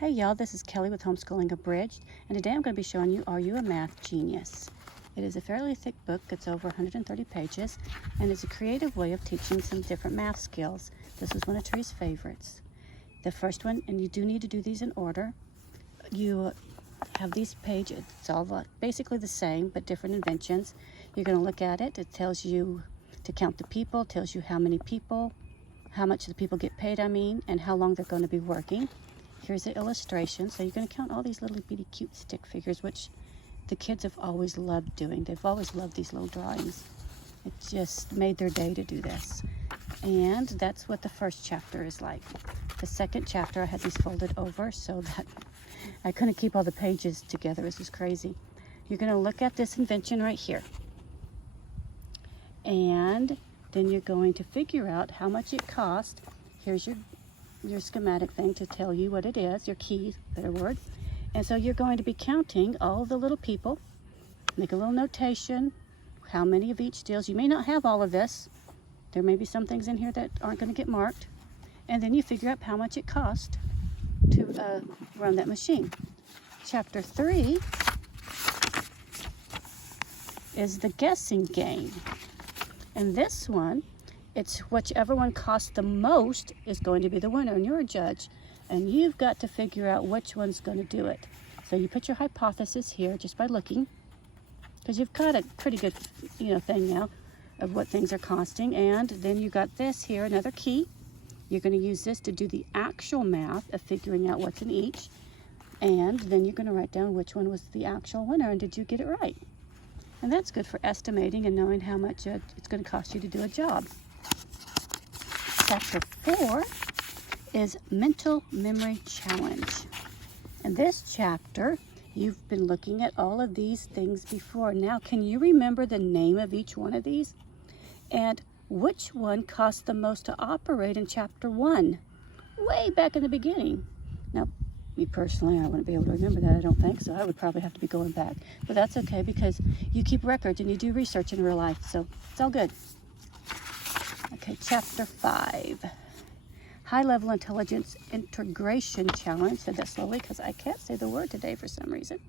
Hey y'all, this is Kelly with Homeschooling Abridged, and today I'm going to be showing you Are You a Math Genius? It is a fairly thick book. It's over 130 pages, and it's a creative way of teaching some different math skills. This was one of Teresa's favorites. The first one, and you do need to do these in order, you have these pages. It's all basically the same, but different inventions. You're going to look at it. It tells you to count the people, tells you how many people, how much the people get paid, and how long they're going to be working. Here's the illustration. So you're going to count all these little bitty cute stick figures, which the kids have always loved doing. They've always loved these little drawings. It just made their day to do this. And that's what the first chapter is like. The second chapter, I had these folded over so that I couldn't keep all the pages together. This is crazy. You're going to look at this invention right here. And then you're going to figure out how much it cost. Here's your schematic thing to tell you what it is, your key, better word. And so you're going to be counting all the little people, make a little notation, how many of each deals. You may not have all of this. There may be some things in here that aren't going to get marked. And then you figure out how much it cost to run that machine. Chapter 3 is the guessing game. And this one, it's whichever one costs the most is going to be the winner, and you're a judge. And you've got to figure out which one's going to do it. So you put your hypothesis here just by looking, because you've got a pretty good thing now of what things are costing. And then you got this here, another key. You're going to use this to do the actual math of figuring out what's in each. And then you're going to write down which one was the actual winner and did you get it right. And that's good for estimating and knowing how much it's going to cost you to do a job. Chapter 4 is Mental Memory Challenge. In this chapter, you've been looking at all of these things before. Now, can you remember the name of each one of these? And which one cost the most to operate in Chapter 1? Way back in the beginning. Now, me personally, I wouldn't be able to remember that, I don't think, so I would probably have to be going back. But that's okay, because you keep records and you do research in real life, so it's all good. Okay, Chapter 5, High-Level Intelligence Integration Challenge. Said that slowly because I can't say the word today for some reason.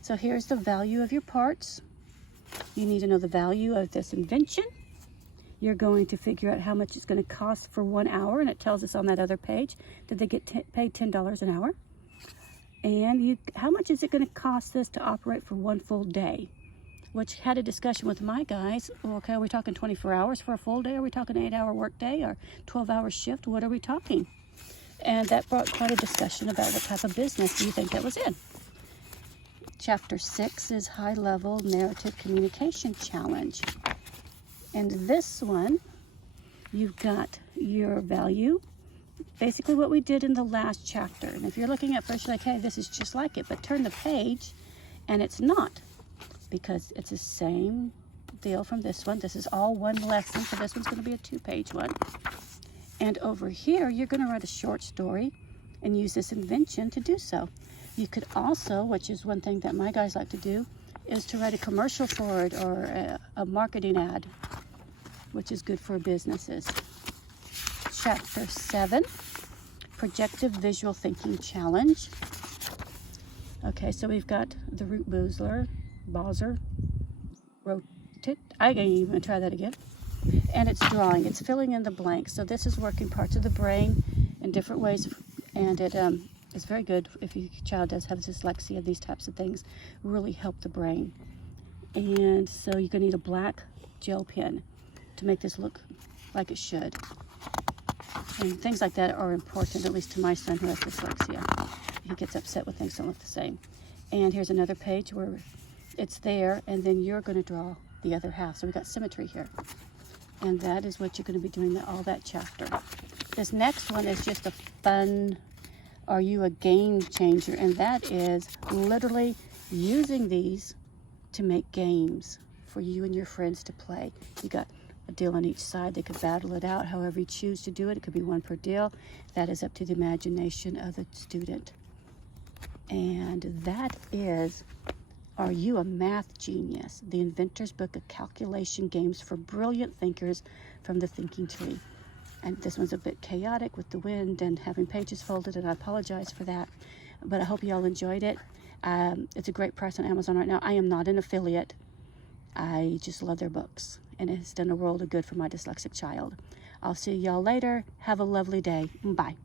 So here's the value of your parts. You need to know the value of this invention. You're going to figure out how much it's going to cost for 1 hour, and it tells us on that other page that they get paid $10 an hour. And how much is it going to cost us to operate for 1 full day? Which had a discussion with my guys. Okay, are we talking 24 hours for a full day? Are we talking an 8-hour work day or 12-hour shift? What are we talking? And that brought quite a discussion about what type of business do you think that was in. Chapter 6 is High-Level Narrative Communication Challenge. And this one, you've got your value, basically what we did in the last chapter. And if you're looking at first, you're like, hey, this is just like it, but turn the page, and it's not, because it's the same deal from this one. This is all one lesson, so this one's going to be a 2-page one. And over here, you're going to write a short story and use this invention to do so. You could also, which is one thing that my guys like to do, is to write a commercial for it or a marketing ad, which is good for businesses. Chapter 7, Projective Visual Thinking Challenge. Okay, so we've got the root Bowser, rotate. I can't even try that again. And it's drawing. It's filling in the blanks. So this is working parts of the brain in different ways, and it is very good if your child does have dyslexia. These types of things really help the brain. And so you're going to need a black gel pen to make this look like it should. And things like that are important, at least to my son who has dyslexia. He gets upset when things don't look the same. And here's another page where it's there, and then you're going to draw the other half. So we've got symmetry here. And that is what you're going to be doing all that chapter. This next one is just a fun, are you a game changer? And that is literally using these to make games for you and your friends to play. You got a deal on each side. They could battle it out however you choose to do it. It could be one per deal. That is up to the imagination of the student. And that is Are You a Math Genius? The Inventor's Book of Calculation Games for Brilliant Thinkers from the Thinking Tree. And this one's a bit chaotic with the wind and having pages folded, and I apologize for that. But I hope you all enjoyed it. It's a great price on Amazon right now. I am not an affiliate. I just love their books, and it's done a world of good for my dyslexic child. I'll see y'all later. Have a lovely day. Bye.